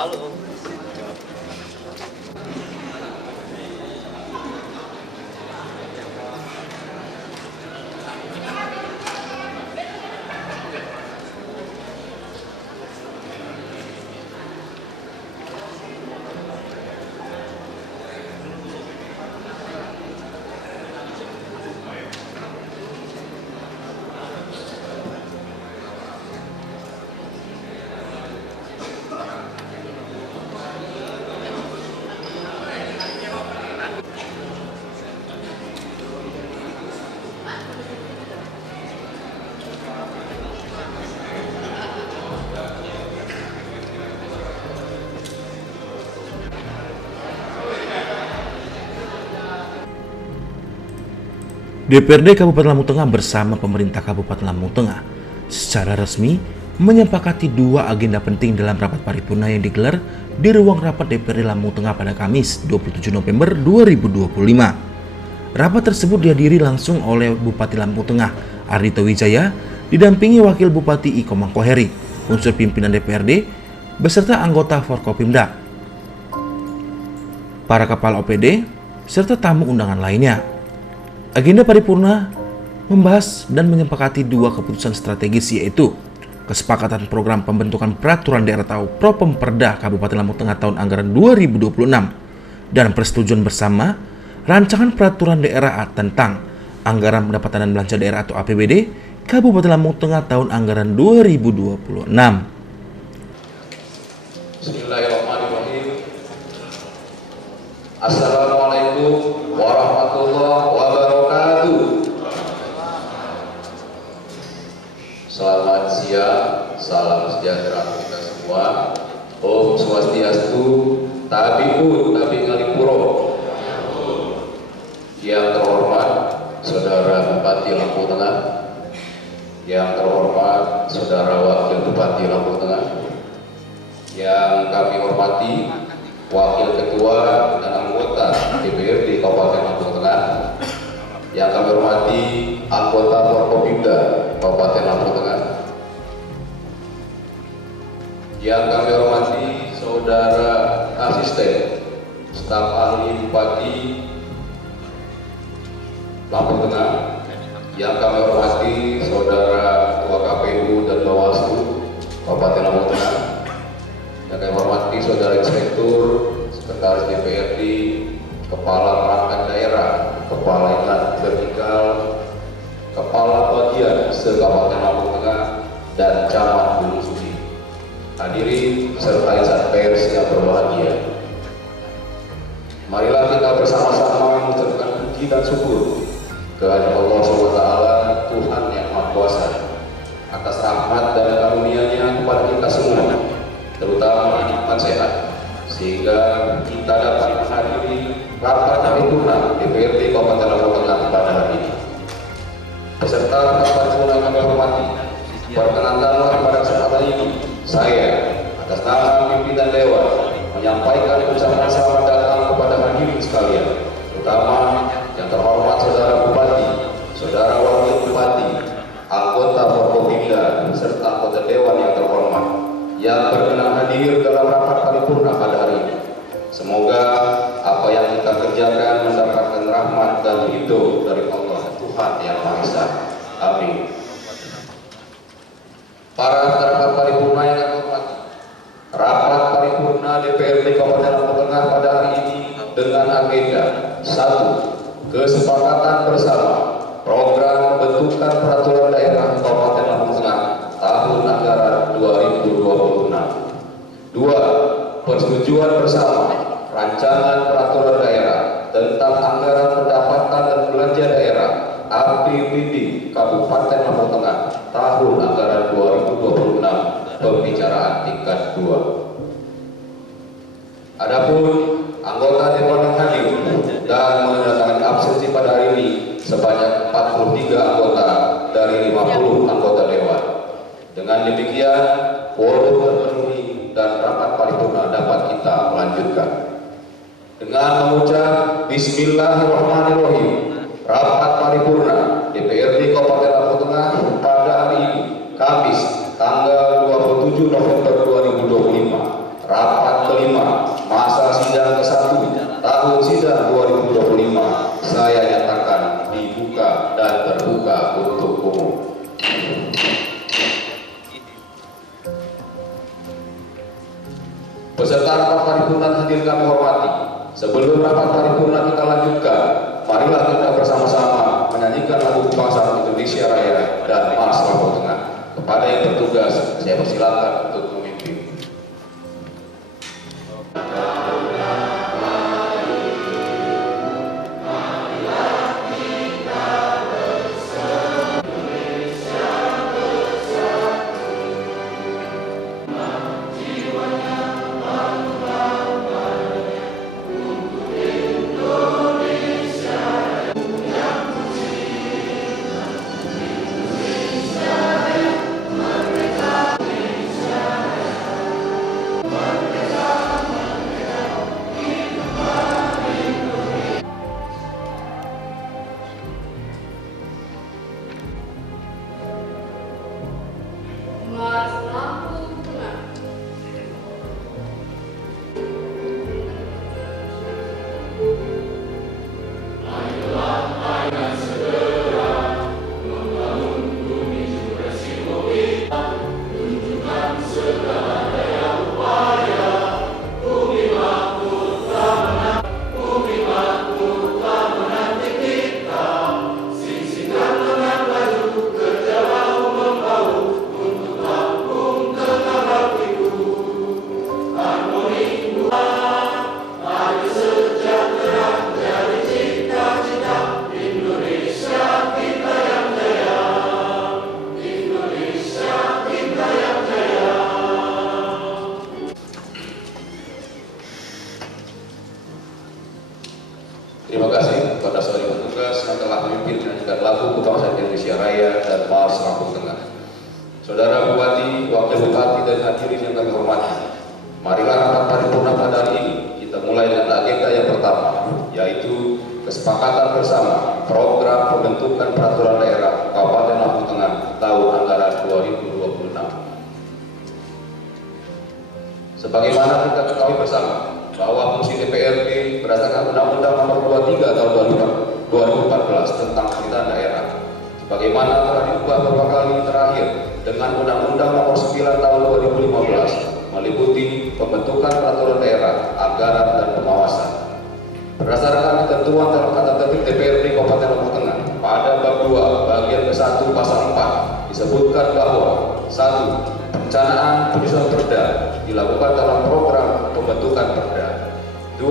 Halo. DPRD Kabupaten Lampung Tengah bersama pemerintah Kabupaten Lampung Tengah secara resmi menyepakati dua agenda penting dalam rapat paripurna yang digelar di ruang rapat DPRD Lampung Tengah pada Kamis 27 November 2025. Rapat tersebut dihadiri langsung oleh Bupati Lampung Tengah Ardhito Wijaya didampingi Wakil Bupati Iko Mangkoheri, unsur pimpinan DPRD beserta anggota Forkopimda, para kepala OPD serta tamu undangan lainnya. Agenda paripurna membahas dan menyepakati dua keputusan strategis, yaitu kesepakatan program pembentukan peraturan daerah atau Propemperda Kabupaten Lampung Tengah tahun anggaran 2026 dan persetujuan bersama rancangan peraturan daerah tentang anggaran pendapatan dan belanja daerah atau APBD Kabupaten Lampung Tengah tahun anggaran 2026. Bismillahirrahmanirrahim. Assalamualaikum warahmatullahi wabarakatuh. Selamat siang, salam sejahtera kita semua. Om Swastiastu, Tabiun, Tabi Ngalipuro. Yang terhormat Saudara Bupati Lampung Tengah, yang terhormat Saudara Wakil Bupati Lampung Tengah, yang kami hormati Wakil Ketua dan anggota DPRD Kabupaten Lampung Tengah, yang kami hormati anggota Forkopimda Kabupaten Lampung Tengah, yang kami hormati Saudara Asisten Staf Ahli Bupati Lampung Tengah, yang kami hormati Saudara Ketua KPU dan Bawaslu Kabupaten Lampung Tengah, yang kami hormati Saudara Inspektur, Sekretaris DPRD, Kepala Perangkat Daerah, Kepala Intan Vertikal, Kepala Bagian se-Kabupaten Lampung Tengah, dan Camat Gunung Sugi. Hadirin serta insan pers yang berbahagia, marilah kita bersama-sama mengucapkan puji dan syukur kehadirat Allah SWT, Tuhan yang Maha Kuasa, atas rahmat dan karunia-Nya kepada kita semua, terutama iman sehat, sehingga kita dapat menghadiri rapat paripurna DPRD Kabupaten Lampung Tengah pada hari ini. Beserta rapat paripurna yang kami hormati, perkenankanlah pada kesempatan ini saya atas nama pimpinan Dewan menyampaikan ucapan selamat datang kepada hadirin sekalian, terutama yang terhormat Saudara Bupati, Saudara Wakil Bupati, anggota Forkopimda serta anggota Dewan yang terhormat yang berkenan hadir dalam rapat paripurna pada hari ini. Semoga apa yang kita kerjakan mendapatkan rahmat dan ridho dari Allah Tuhan yang Maha Esa. Amin. Para rapat paripurna yang kami hormati, rapat paripurna DPRD Kabupaten Lampung Tengah pada hari ini dengan agenda 1. Kesepakatan bersama program pembentukan peraturan daerah Kabupaten Lampung Tengah tahun anggaran 2026. 2. Persetujuan bersama rancangan peraturan daerah tentang anggaran pendapatan dan belanja daerah APBD Kabupaten Lampung Tengah tahun anggaran 2026, pembicaraan tingkat 2. Adapun anggota Dewan yang hadir dan menandatangani absensi pada hari ini sebanyak 43 anggota dari 50 anggota Dewan. Dengan demikian, quorum terpenuhi dan rapat paripurna dapat kita melanjutkan. Dengan mengucap Bismillahirrahmanirrahim, rapat paripurna DPRD Kabupaten Lampung Tengah pada hari ini, Kamis, tanggal 27 November 2025, rapat 2025 saya nyatakan dibuka dan terbuka untuk umum. Peserta rapat paripurna hadir kami hormati. Sebelum rapat paripurna kita lanjutkan, marilah kita bersama-sama menyanyikan lagu kebangsaan Indonesia Raya dan Mars Lampung Tengah. Kepada yang bertugas, saya persilakan untuk memimpin. Mars Lampung Tengah. Terima kasih kepada saudari petugas yang telah memimpin menyanyikan lagu kebangsaan Indonesia Raya dan Mars Lampung Tengah. Saudara Bupati, Wakil Bupati, dan hadirin yang kami hormati, marilah rapat paripurna pada hari ini kita mulai dengan agenda yang pertama, yaitu kesepakatan bersama program pembentukan peraturan daerah Kabupaten Lampung Tengah tahun anggaran 2026. Sebagaimana kita ketahui bersama bahwa fungsi DPRD berdasarkan Undang-Undang Nomor 23 Tahun 2014 tentang pemerintahan daerah, sebagaimana telah diubah beberapa kali terakhir dengan Undang-Undang Nomor 9 Tahun 2015, meliputi pembentukan peraturan daerah, anggaran, dan pengawasan. Berdasarkan ketentuan dalam tata tertib DPRD Kabupaten Lampung Tengah pada bab 2 bagian ke-1 pasal 4 disebutkan bahwa 1. Perencanaan penyusunan perda dilakukan dalam program pembentukan perda. 2.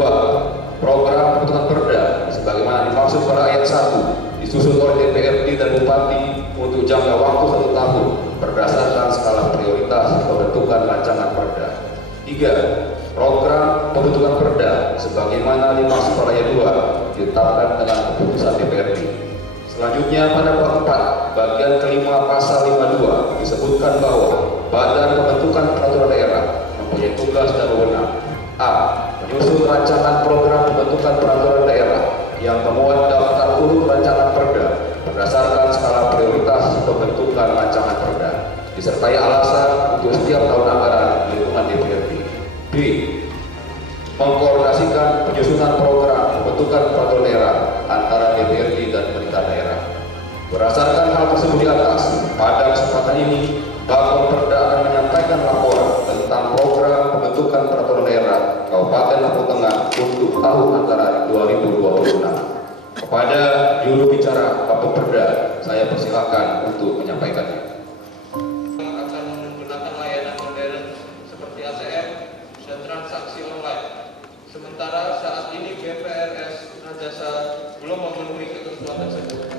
Program pembentukan perda sebagaimana dimaksud pada ayat 1 disusun oleh DPRD dan Bupati untuk jangka waktu 1 tahun berdasarkan skala prioritas pembentukan rancangan perda. 3. Program pembentukan perda sebagaimana dimaksud pada ayat 2 ditetapkan dengan keputusan DPRD. Selanjutnya pada bab 4 bagian kelima pasal 52 disebutkan bahwa Badan Pembentukan Peraturan Daerah mempunyai tugas dan wewenang: A. Menyusun rancangan program pembentukan peraturan daerah yang memuat daftar urut rancangan perda berdasarkan skala prioritas pembentukan rancangan perda, disertai alasan untuk setiap tahun anggaran di lingkungan DPRD. B. Mengkoordinasikan penyusunan program pembentukan peraturan daerah antara DPRD dan pemerintah daerah. Berdasarkan hal tersebut di atas, pada kesempatan ini Bapom Perda akan menyampaikan laporan tentang program pembentukan peraturan daerah Kabupaten Lampung Tengah untuk tahun anggaran 2026. Kepada juru bicara Bapom Perda, saya persilakan untuk menyampaikannya. Akan menggunakan layanan modern seperti ATM dan transaksi online. Sementara saat ini BPRS Rajasa belum memenuhi ketentuan tersebut.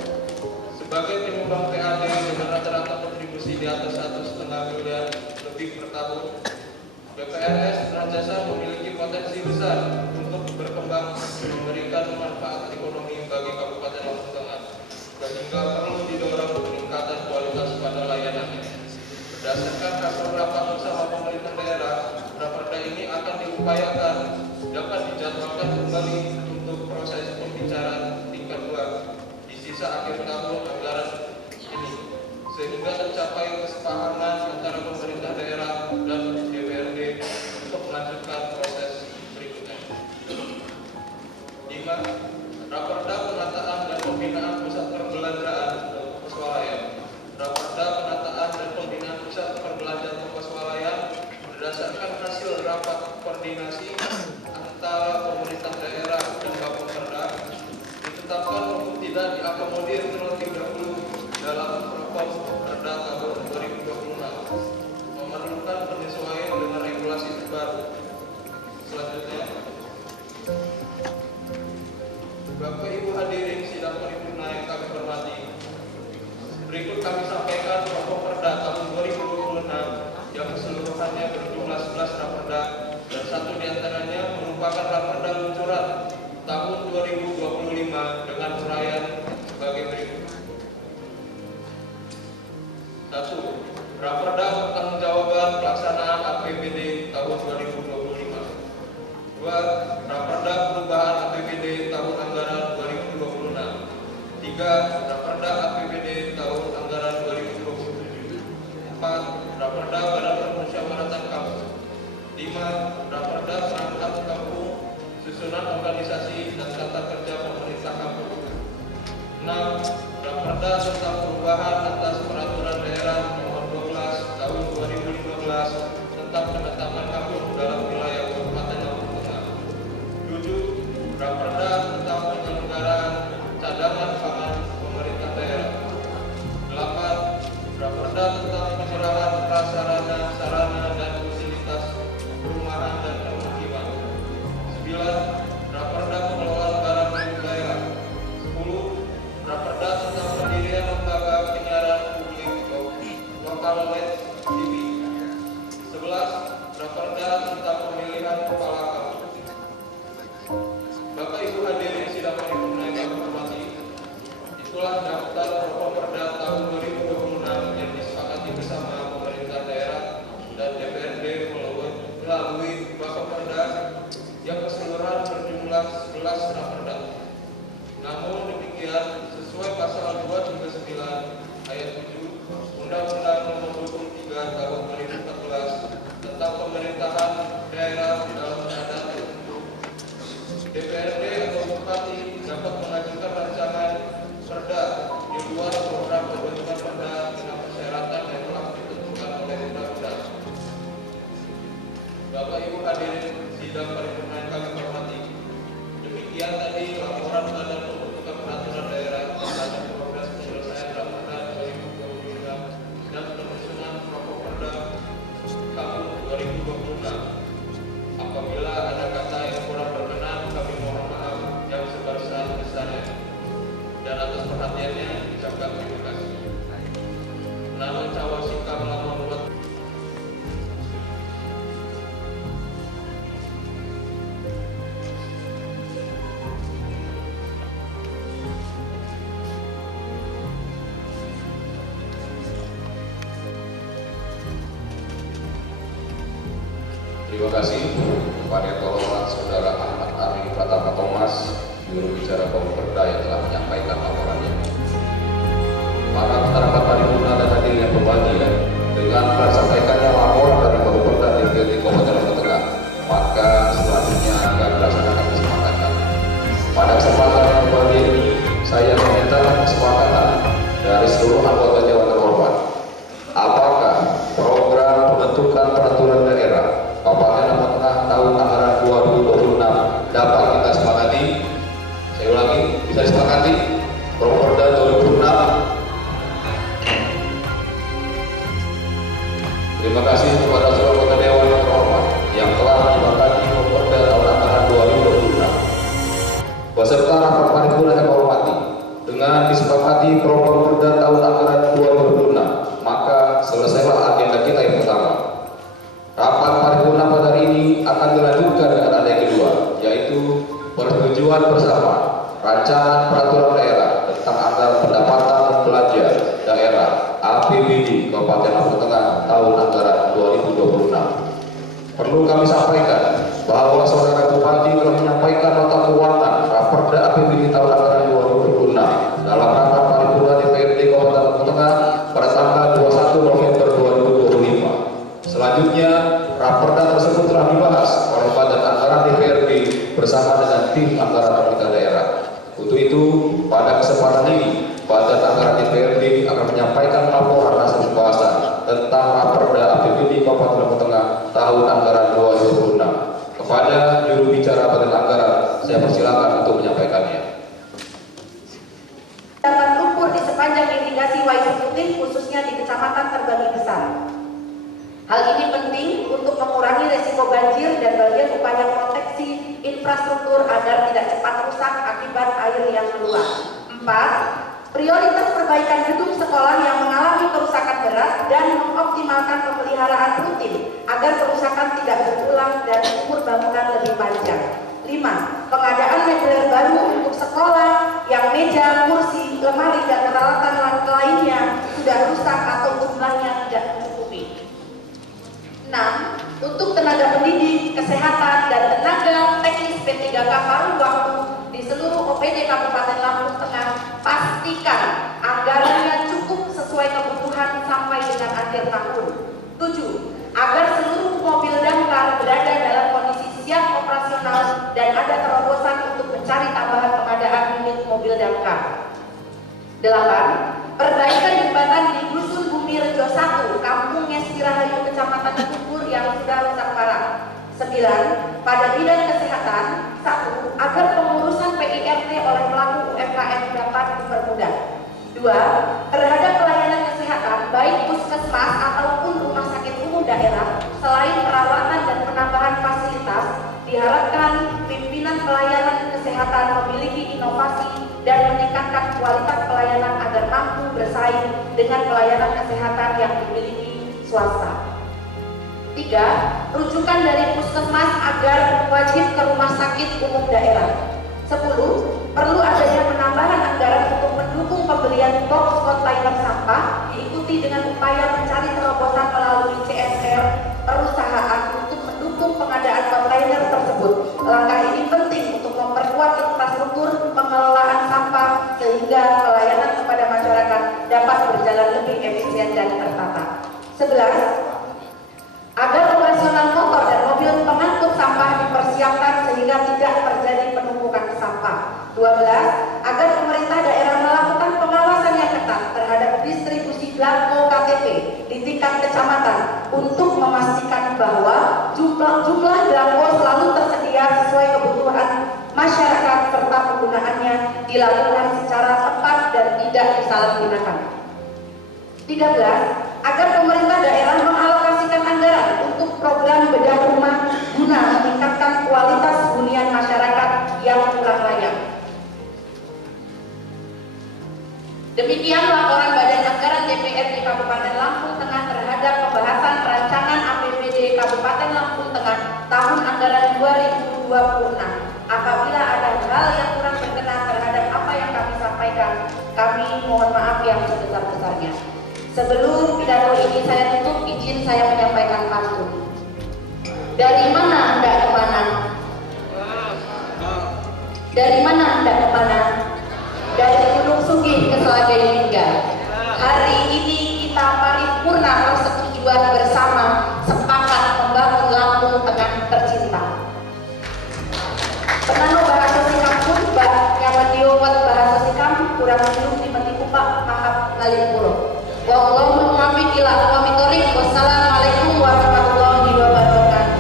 Sebagai penyumbang PAD dengan rata-rata kontribusi di atas 1,5 miliar lebih per tahun, BPRS Rajasa memiliki potensi besar untuk berkembang memberikan manfaat ekonomi bagi Kabupaten Lampung Tengah, sehingga perlu didorong peningkatan kualitas pada layanannya. Berdasarkan hasil rapat bersama pemerintah daerah, raperda ini akan diupayakan dapat dijadwalkan kembali untuk proses pembicaraan tingkat 2 di sisa akhir tahun anggaran ini, sehingga tercapai kesepahaman antara pemerintah daerah dan DPRD untuk melanjutkan proses berikutnya. 5. Raperda penataan dan pembinaan pusat perbelanjaan swalayan. Raperda penataan dan pembinaan pusat perbelanjaan toko swalayan berdasarkan hasil rapat koordinasi antara pemerintah daerah dan Bappemerda ditetapkan untuk tidak diakomodir terlebih dahulu dalam Perda tahun 2026, memerlukan penyesuaian dengan regulasi terbaru. Selanjutnya, Bapak Ibu hadirin sidang paripurna yang kami hormati, berikut kami sampaikan pokok Perda tahun 2026 yang keseluruhannya berjumlah 11 raperda dan satu diantaranya merupakan raperda luncuran tahun 2025 dengan uraian sebagai berikut. 1. Raperda pertanggungjawaban pelaksanaan APBD tahun 2025. 2. Raperda perubahan APBD tahun anggaran 2026. 3. Raperda APBD tahun anggaran 2027. 4. Raperda Badan Permusyawaratan Kampung. 5. Raperda perangkat kampung, susunan organisasi dan tata kerja pemerintah kampung. 6. Raperda tentang perubahan atas peraturan daerah nomor 12 tahun 2015 tentang penetapan kampung dalam wilayah Kabupaten Lampung Tengah. 7. Raperda tentang penyelenggaraan cadangan pangan pemerintah daerah. 8. Raperda tentang penyerahan prasarana, sarana dan fasilitas perumahan dan permukiman. 9. Raperda pengelolaan barang milik daerah. 10. Raperda tentang pendirian lembaga penyiaran publik lokal LED TV. 11. Raperda tentang pemilihan kepala kampung. Bapak Ibu hadirin sidang paripurna yang kami hormati, itulah daftar pokok Perda tahun 2026 yang disepakati bersama pemerintah daerah dan DPRD melalui Bappemerda yang keseluruhan berjumlah 11 raperda. Namun demikian, sesuai pasal 239 ayat 7 Undang-Undang Nomor 23 Tahun 2014 tentang pemerintahan daerah dalam keadaan tertentu, DPRD atau Bupati dapat mengajukan rancangan perda di luar program pembentukan perda dengan persyaratan yang telah ditentukan oleh undang-undang. Bapak Ibu hadirin sidang paripurna yang kami hormati, demikian tadi laporan Badan Pembentukan Peraturan Daerah tentang progres penyelesaian Raperda 2026 dan penyusunan pokok Perda tahun 2026. Apabila ada kata yang kurang berkenan, kami mohon maaf yang sebesar-besarnya. Dan atas perhatiannya ucapkan terima kasih. Nama Cawasika melawan buat Terima kasih kepada yang terhormat Saudara Ahmad Ari Pratama Thomas, juru bicara Bappemerda yang telah menyampaikan laporannya. Para masyarakat paripurna dan hadirin yang berbahagia, dengan disampaikannya laporan dari Bappemerda DPRD Kabupaten Lampung Tengah, maka selanjutnya akan dilaksanakan kesepakatan. Pada kesempatan yang berbahagia ini, saya meminta kesepakatan dari seluruh anggota Dewan terhormat. Apakah program pembentukan peraturan daerah Kabupaten Lampung Tengah tahun anggaran 2026 dapat kita sepakati? Saya ulangi, bisa disepakati? Perda 2026. Terima kasih kepada seluruh anggota Dewan yang terhormat yang telah menyepakati Perda tahun anggaran 2026. Beserta rapat paripurna yang hormati, dengan disepakati Perda tahun anggaran 2026, maka selesailah agenda kita yang pertama. Rapat paripurna pada hari ini akan dilanjutkan dengan agenda yang kedua, yaitu persetujuan bersama rancangan peraturan daerah tentang anggaran pendapatan dan belanja daerah APBD Kabupaten Lampung Tengah tahun anggaran 2026. Perlu kami sampaikan bahwa Saudara Bupati telah menyampaikan nota keuangan Raperda APBD tahun anggaran 2026 dalam rapat paripurna DPRD Kabupaten Lampung Tengah pada tanggal 21 November 2025. Selanjutnya, raperda tersebut telah dibahas oleh Badan Anggaran DPRD bersama dengan tim anggaran pemerintah daerah. itu, pada kesempatan ini, Badan Anggaran DPRD akan menyampaikan laporan hasil pembahasan tentang Raperda APBD Kabupaten Lampung Tengah tahun anggaran 2026. Kepada juru bicara Badan Anggaran, saya persilakan untuk menyampaikannya. Dapat lumpur di sepanjang irigasi Waisu Putih, khususnya di kecamatan Terbagi Besar. Hal ini penting untuk mengurangi resiko banjir dan bagian upaya proteksi infrastruktur agar tidak cepat rusak akibat air yang meluap. 4. Prioritas perbaikan gedung sekolah yang mengalami kerusakan berat dan mengoptimalkan pemeliharaan rutin agar kerusakan tidak berulang dan umur bangunan lebih panjang. 5. Pengadaan mebel baru untuk sekolah yang meja, kursi, lemari, dan peralatan lainnya sudah rusak atau jumlahnya tidak mencukupi. 6. Untuk tenaga pendidik, kesehatan, dan tenaga teknis P3K paruh waktu di seluruh OPD Kabupaten Lampung Tengah, pastikan anggarannya cukup sesuai kebutuhan sampai dengan akhir tahun. 7. Agar seluruh mobil damkar berada dalam kondisi siap operasional dan ada terobosan untuk mencari tambahan pengadaan unit mobil damkar. 8. Perbaikan jembatan di Dusun Bumi Rejo 1, Kampung Ngestirahayu, Kecamatan Kubur yang sudah rusak parah. 9. Pada bidang kesehatan, 1. Agar pengurusan PIRT oleh pelaku UMKM dapat dipermudah. 2. Terhadap pelayanan kesehatan, baik puskesmas ataupun rumah sakit umum daerah, selain perawatan dan penambahan fasilitas, diharapkan pimpinan pelayanan kesehatan memiliki inovasi dan meningkatkan kualitas pelayanan agar mampu bersaing dengan pelayanan kesehatan yang dimiliki swasta. 3. Rujukan dari puskesmas agar wajib ke rumah sakit umum daerah. 10. Perlu adanya penambahan anggaran untuk mendukung pembelian box kontainer sampah, diikuti dengan upaya mencari terobosan melalui CSR perusahaan untuk mendukung pengadaan kontainer tersebut. Langkah ini penting untuk memperkuat infrastruktur pengelolaan sampah sehingga pelayanan kepada masyarakat dapat berjalan lebih efisien dan tertata. 11. Agar operasional motor dan mobil pengangkut sampah dipersiapkan sehingga tidak terjadi penumpukan sampah. 12. Agar pemerintah daerah melakukan pengawasan yang ketat terhadap distribusi belangko KTP di tingkat kecamatan untuk memastikan bahwa jumlah belangko selalu tersedia sesuai kebutuhan masyarakat serta penggunaannya dilakukan secara tepat dan tidak disalahgunakan. 13. Agar pemerintah daerah mengalokasikan anggaran untuk program bedah rumah guna meningkatkan kualitas hunian masyarakat yang kurang layak. Demikian laporan Badan Anggaran DPRD Kabupaten Lampung Tengah terhadap pembahasan rancangan APBD Kabupaten Lampung Tengah tahun anggaran 2026. Apabila ada hal yang kurang berkenan terhadap apa yang kami sampaikan, kami mohon maaf yang sebesar-besarnya. Sebelum pidato ini saya tutup, izin saya menyampaikan pantun. Dari mana hendak kemana? Dari mana hendak kemana? Dari Gunung Sugih ke Selagai Lingga. Hari ini kita paripurna persetujuan bersama sepakat membangun Lampung Tengah tercinta. Penano bahasa sikam pun bak nyamadiowat bahasa sikam kurang dulu dimati kupak mahap ngalipuro. Wallahul muwaffiq ila aqwamit thoriq. Wassalamualaikum warahmatullahi wabarakatuh.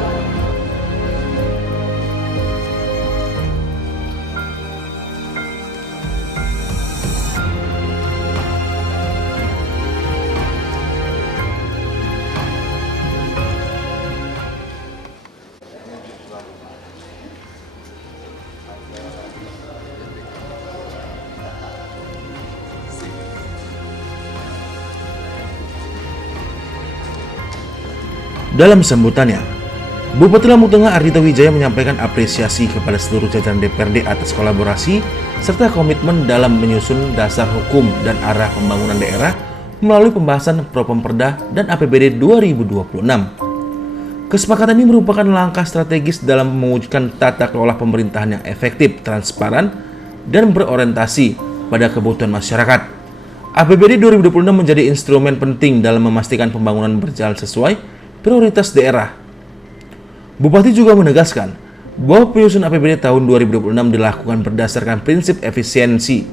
Dalam sambutannya, Bupati Lampung Tengah Ardhito Wijaya menyampaikan apresiasi kepada seluruh jajaran DPRD atas kolaborasi serta komitmen dalam menyusun dasar hukum dan arah pembangunan daerah melalui pembahasan Propemperda dan APBD 2026. Kesepakatan ini merupakan langkah strategis dalam mewujudkan tata kelola pemerintahan yang efektif, transparan, dan berorientasi pada kebutuhan masyarakat. APBD 2026 menjadi instrumen penting dalam memastikan pembangunan berjalan sesuai prioritas daerah. Bupati juga menegaskan bahwa penyusunan APBD tahun 2026 dilakukan berdasarkan prinsip efisiensi,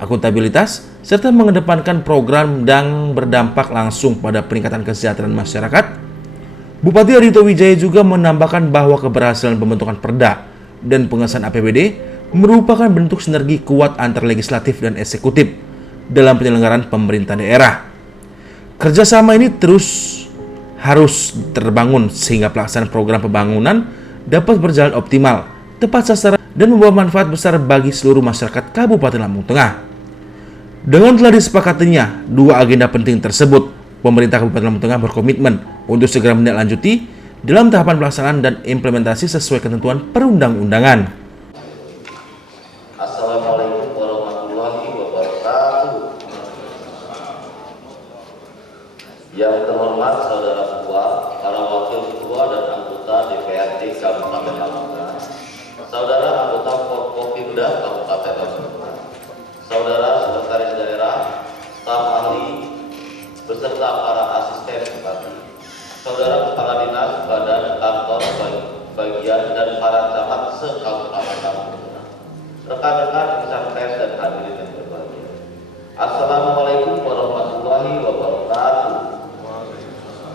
akuntabilitas, serta mengedepankan program yang berdampak langsung pada peningkatan kesejahteraan masyarakat. Bupati Adito Wijaya juga menambahkan bahwa keberhasilan pembentukan Perda dan pengesahan APBD merupakan bentuk sinergi kuat antar legislatif dan eksekutif dalam penyelenggaraan pemerintah daerah. Kerjasama ini terus harus terbangun sehingga pelaksanaan program pembangunan dapat berjalan optimal, tepat sasaran, dan membawa manfaat besar bagi seluruh masyarakat Kabupaten Lampung Tengah. Dengan telah disepakatinya dua agenda penting tersebut, pemerintah Kabupaten Lampung Tengah berkomitmen untuk segera menindaklanjuti dalam tahapan pelaksanaan dan implementasi sesuai ketentuan perundang-undangan. Assalamualaikum warahmatullahi wabarakatuh. Yang terhormat Saudara Ketua, para Wakil Ketua dan anggota DPRD Kabupaten Lampung Tengah, Saudara anggota Forkopimda Kabupaten Lampung Tengah, Saudara Sekretaris Daerah, staf ahli, beserta para asisten bupati, Saudara Kepala Dinas, Badan, Kantor, Bagian, dan para camat se-Kabupaten Lampung Tengah, rekan-rekan insan pers dan hadirin yang berbahagia. Assalamualaikum warahmatullahi wabarakatuh.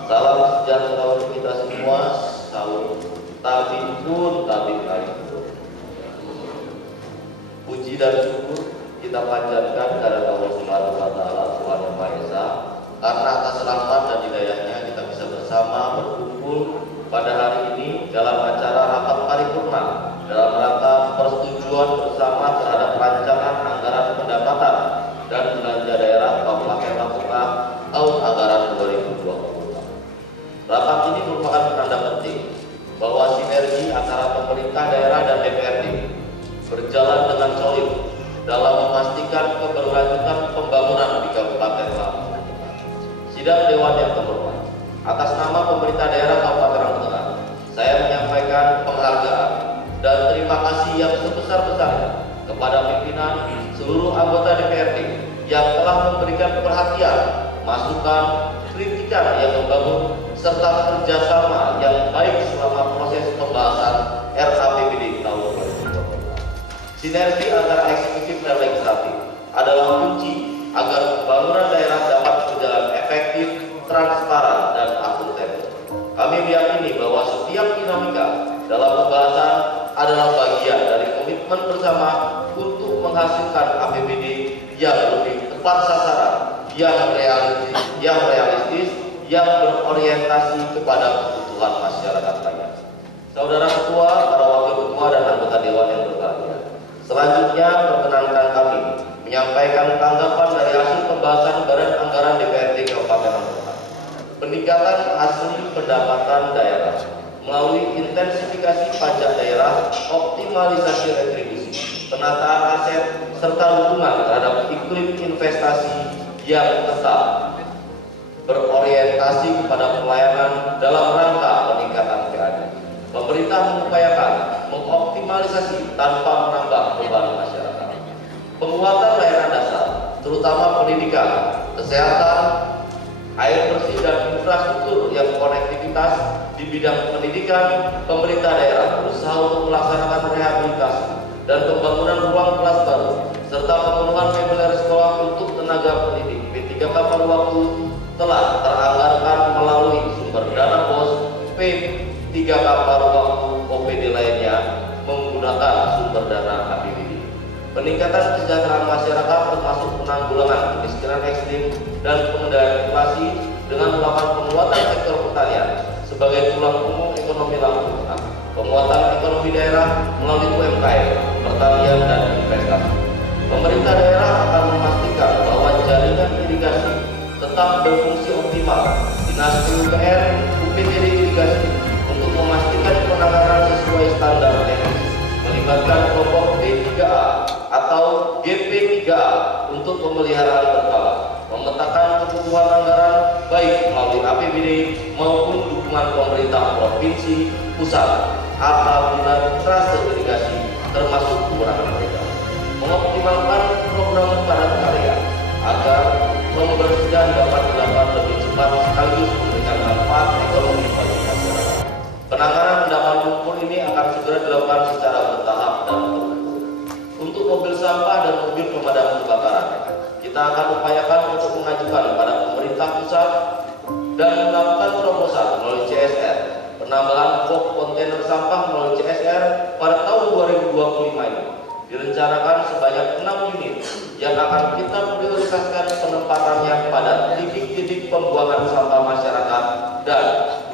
Salam sejahtera untuk kita semua. Salam tabibun tabib alaikum. Puji dan syukur kita panjatkan kepada Allah Subhanahu wa taala, Tuhan Yang Maha Esa, karena atas rahmat dan hidayahnya kita bisa bersama berkumpul pada hari ini dalam acara rapat paripurna dalam rangka persetujuan bersama terhadap rancangan anggaran pendapatan dan belanja daerah Kabupaten Lampung Tengah tahun anggaran 2020. Rapat ini merupakan penanda penting bahwa sinergi antara pemerintah daerah dan DPRD berjalan dengan solid dalam memastikan keberlanjutan pembangunan di Kabupaten Lampung Tengah. Sidang Dewan yang terhormat, atas nama pemerintah daerah Kabupaten Lampung Tengah, saya menyampaikan penghargaan dan terima kasih yang sebesar-besarnya kepada pimpinan seluruh anggota DPRD yang telah memberikan perhatian, masukan, kritikan yang membangun, serta kerjasama yang baik selama proses pembahasan RAPBD tahun 2020. Sinergi antara eksekutif dan legislatif adalah kunci agar pembangunan daerah dapat berjalan efektif, transparan, dan akuntabel. Kami meyakini bahwa setiap dinamika dalam pembahasan adalah bagian dari komitmen bersama untuk menghasilkan APBD yang lebih tepat sasaran, yang realistis, yang berorientasi kepada kebutuhan masyarakat banyak. Saudara Ketua, para Wakil Ketua, dan anggota Dewan yang berbahagia, selanjutnya perkenankan kami menyampaikan tanggapan dari hasil pembahasan Badan Anggaran DPRD Kabupaten Lampung Tengah. Peningkatan asli pendapatan daerah melalui intensifikasi pajak daerah, optimalisasi retribusi, penataan aset, serta dukungan terhadap iklim investasi yang tetap berorientasi kepada pelayanan dalam rangka peningkatan keadilan. Pemerintah mengupayakan mengoptimalisasi tanpa menambah beban masyarakat. Penguatan layanan dasar, terutama pendidikan, kesehatan, air bersih, dan infrastruktur yang konektivitas di bidang pendidikan, pemerintah daerah berusaha untuk melaksanakan rehabilitasi dan pembangunan ruang kelas baru, serta pemenuhan mebel sekolah untuk tenaga pendidik. P3K paruh waktu telah teranggarkan melalui sumber dana BOS, P3K paruh waktu OPD lainnya menggunakan sumber dana APBD. Peningkatan kesejahteraan masyarakat termasuk penanggulangan kemiskinan ekstrim dan pengendalian inflasi dengan melakukan penguatan sektor pertanian sebagai tulang punggung ekonomi Lampung Tengah, penguatan ekonomi daerah melalui UMKM, pertanian, dan investasi. Pemerintah daerah akan memastikan bahwa jaringan irigasi tetap berfungsi optimal. Dinas PUPR, UPTD irigasi untuk memastikan penanganan sesuai standar teknis, melibatkan kelompok D3A atau GP3A untuk pemeliharaan berkala, memetakan kebutuhan anggaran baik melalui APBD maupun dukungan pemerintah provinsi pusat apabila trase irigasi termasuk kekurangan mereka, mengoptimalkan program padat karya agar pembersihan dapat dilakukan lebih cepat sekaligus memberikan manfaat ekonomi bagi masyarakat. Penanganan endapan lumpur ini akan segera segera dilakukan secara bertahap dan terukur. Untuk mobil sampah dan mobil pemadam kebakaran, kita akan upayakan untuk mengajukan pada pemerintah pusat dan melakukan terobosan melalui CSR, penambahan box kontainer sampah melalui CSR pada tahun 2025 ini. Direncanakan sebanyak 6 unit yang akan kita prioritaskan penempatannya pada titik-titik pembuangan sampah masyarakat dan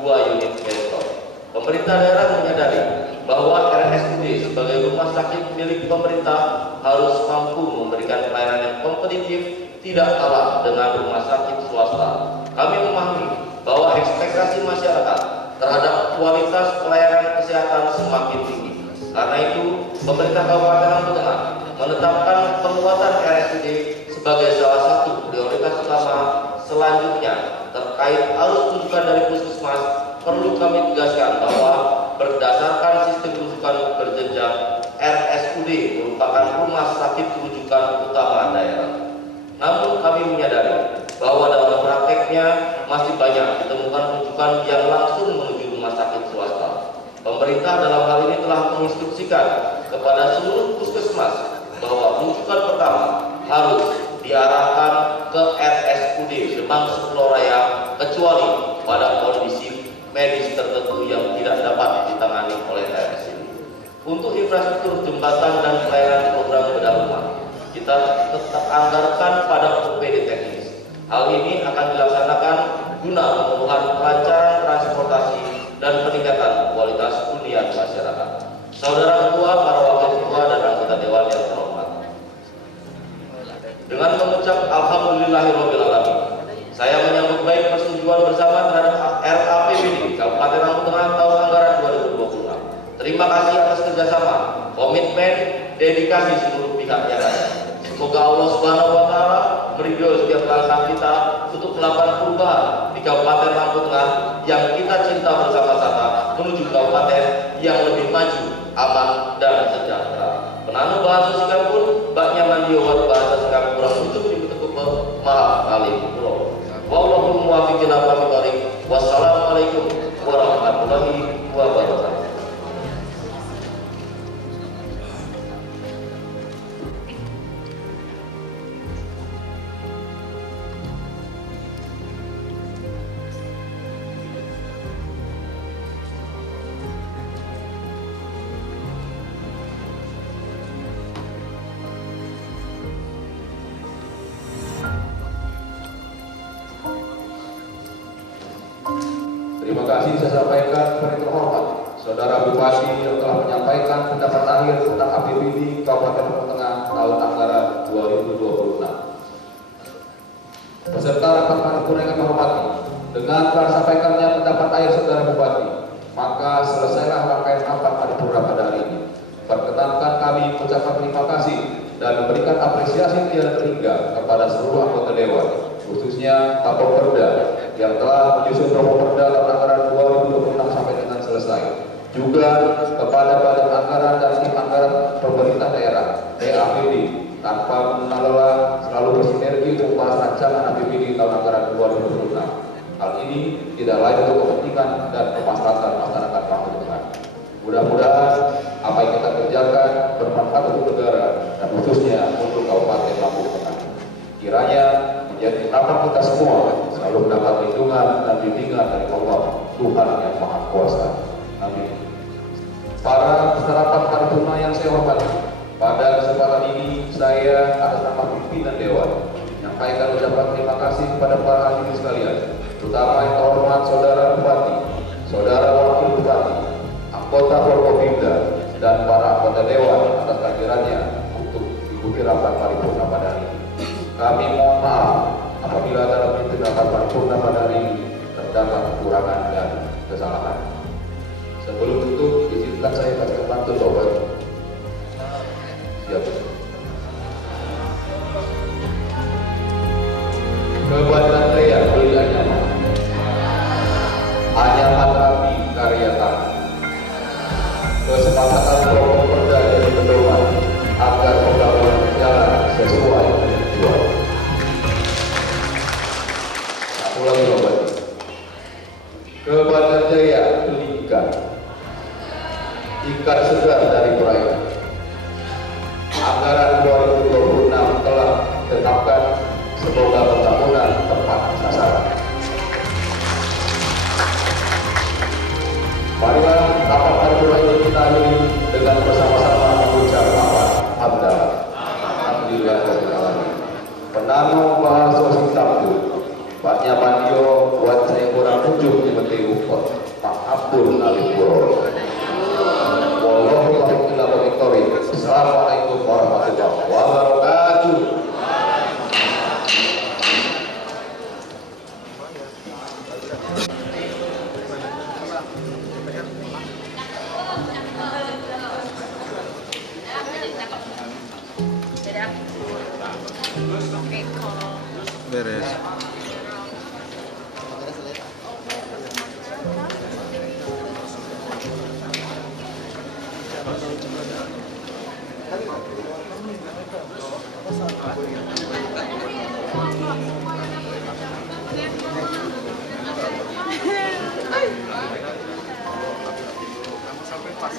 2 unit bentor. Pemerintah daerah menyadari bahwa RSUD sebagai rumah sakit milik pemerintah harus mampu memberikan pelayanan yang kompetitif, tidak kalah dengan rumah sakit swasta. Kami memahami bahwa ekspektasi masyarakat terhadap kualitas pelayanan kesehatan semakin tinggi. Karena itu, pemerintah Kabupaten Lampung Tengah menetapkan penguatan RSUD sebagai salah satu prioritas utama. Selanjutnya, terkait arus rujukan dari puskesmas, perlu kami tegaskan bahwa berdasarkan sistem rujukan berjenjang, RSUD merupakan rumah sakit rujukan utama daerah. Namun kami menyadari bahwa dalam prakteknya masih banyak ditemukan rujukan yang langsung menuju rumah sakit swasta. Pemerintah dalam hal ini telah menginstruksikan kepada seluruh puskesmas bahwa rujukan pertama harus diarahkan ke RSUD Demang Sukoloraya kecuali pada kondisi medis tertentu yang tidak dapat ditangani oleh RSUD. Untuk infrastruktur jembatan dan pelayanan program bedah rumah, kita tetap anggarkan pada OPD teknis. Hal ini akan dilaksanakan guna pemenuhan kelancaran transportasi dan peningkatan kualitas hunian masyarakat. Saudara Ketua, para Wakil Ketua, dan anggota Dewan yang terhormat, dengan mengucap Alhamdulillahirrahmanirrahim, saya menyambut baik persetujuan bersama terhadap RAPBD Kabupaten Lampung Tengah tahun anggaran 2026. Terima kasih atas kerjasama, komitmen, dedikasi seluruh pihak yang ada. Semoga Allah Subhanahu wa Ta'ala meridhoi setiap langkah kita untuk melakukan perubahan di Kabupaten Lampung Tengah yang kita cinta bersama-sama menuju kabupaten yang lebih maju, aman, dan sejahtera. Penanu bahasa Singkat pun bak nyaman diwat bahasa Singkat kurang untuk dibentuk maaf kali pulau. Wallahul muwaffiq ila aqwamit thoriq. Wassalamualaikum warahmatullahi wabarakatuh. Terima kasih saya sampaikan kepada yang terhormat Saudara Bupati yang telah menyampaikan pendapat akhir tentang APBD Kabupaten Lampung Tengah tahun anggaran 2026. Beserta rapat paripurna yang kami hormati, dengan telah sampaikannya pendapat akhir Saudara Bupati, maka selesailah rangkaian rapat paripurna pada hari ini. Perkenankan kami mengucapkan terima kasih dan memberikan apresiasi tiada terhingga kepada seluruh anggota Dewan, khususnya Kapolda yang telah menyusun Perda tahun anggaran 2026 sampai dengan selesai. Juga kepada Badan Anggaran dan Tim Anggaran Pemerintah Daerah (BAPD) tanpa mengenal lelah selalu bersinergi untuk membahas rancangan APBD tahun anggaran 2026. Hal ini tidak lain untuk kepentingan dan kemaslahatan masyarakat Lampung Tengah. Mudah-mudahan apa yang kita kerjakan bermanfaat untuk negara dan khususnya untuk Kabupaten Lampung Tengah. Kiranya menjadi harapan kita semua selalu mendapat lindungan dan bimbingan dari Allah Tuhan yang Maha Kuasa. Amin. Para peserta paripurna yang saya hormati, pada kesempatan ini saya atas nama pimpinan Dewan menyampaikan ucapan terima kasih kepada para hadirin sekalian, terutama yang terhormat Saudara Bupati, Saudara Wakil Bupati, anggota Forkopimda, dan para anggota Dewan atas kehadirannya untuk ikuti rapat paripurna pada hari ini. Kami mohon maaf apabila dalam memimpin rapat paripurna pada hari ini terdapat kekurangan dan kesalahan. Sebelum itu, izinkan saya bacakan pantun Bapak. Siap. Kebadan Raya beli anyaman, anyaman rapi karya tangan. Kesepakatan pokok perda dari pedoman agar pembangunan berjalan sesuai dengan tujuan. Aku lagi Bapak. Kebadan Raya beli ikan segar Semoga pembangunan tepat sasaran. Marilah rapat paripurna ini kita akhiri dengan bersama-sama mengucap hamdalah. Alhamdulillahirabbil alamin. Penano bahasa sing sabtu. Paknya pandio buat saya kurang ujung di mati upot. Pak Abdul Alif Puro. Wallahu taufiq illa billah. Assalamualaikum warahmatullahi wabarakatuh. Beres. Sampai pas.